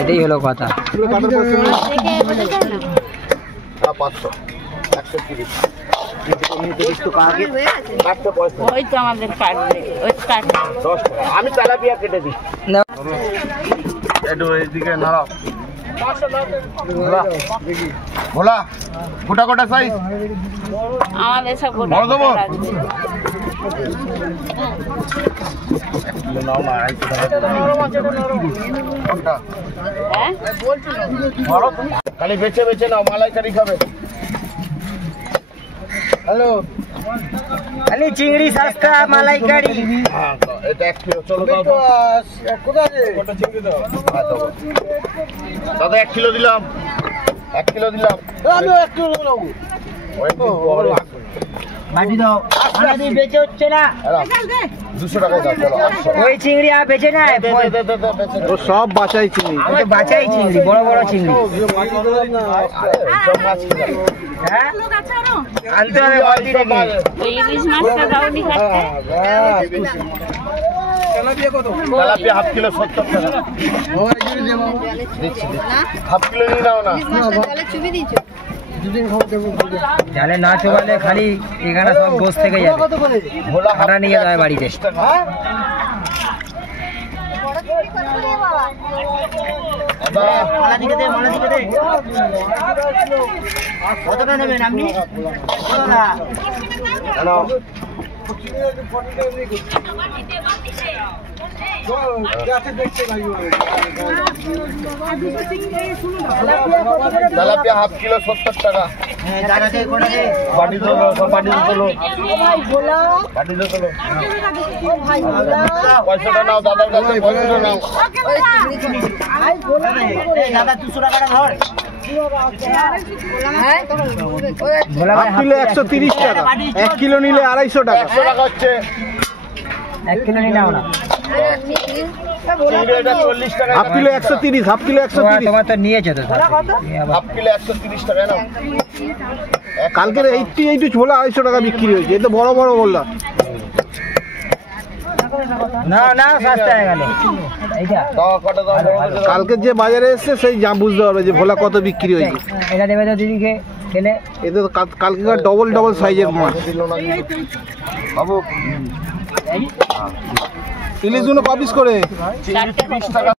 এটাই হলো কথা। আমি তেলাপিয়া কেটে দিই একটু এইদিকে নাড়াও। ভোলা গোটা গোটা সাইজ আমাদের সব গোটা বড় দেবো। খালি বেছে বেছে নাও, মালাইকারি খাবে। হ্যালো, খালি চিংড়ি সস্তা, মালাইকারি। এটা 1 কিলো। চলো কোথায় চিংড়ি দাও দাদা। 1 কিলো দিলাম, 1 কিলো দিলাম। আমি 1 কিলো দেবো। বাটি দাও, আমাদের বেচে হচ্ছে না। 200 টাকা দাও। চলো ওই চিংড়ি আর বেচে না, ও সব বাছাই চিংড়ি। বাছাই চিংড়ি, বড় বড় চিংড়ি। হ্যাঁ আনতে হবে। তেলাপিয়া হাফ কিলো 70 টাকা। হাফ কিলো নিয়ে নাও না। জালে না চোবালে খালি এখানে সব গোস থেকে যাবে, ভাড়া নিয়ে যাবে বাড়িতে। কতটা নেবেন আপনি? তেলাপিয়া হাফ কিলো 70 টাকা। বাটি তোলো, সব বাটি তোলো, বাটি তোলো। পয়সাটা নাও দাদার কাছে, পয়সাটা নাও। দাদা 200 টাকাটা ধর। হাফ কিলো 130 টাকা, 1 কিলো নিলে 250 টাকা। 100 টাকা হচ্ছে 1 কিলো নিয়ে নাও না। Half kilo 130, half kilo 130। তোমার তো নিয়েছো তো। হাফ কিলো 130 টাকা না। কালকের 80 ছোলা 250 টাকা বিক্রি হয়েছে। এ তো বড় বড় বললাম। না না সস্তা হয়ে গেল এইটা। কালকে যে বাজারে এসছে সেই যা বুঝতে পারবে যে ভোলা কত বিক্রি হয়েছে। এটা দেবে তো দিদিকে খেলে। এতে তো কালকে ডবল ডবল সাইজের মাছ। বাবু ইলিশ গুলো 20 করে 30 টাকা।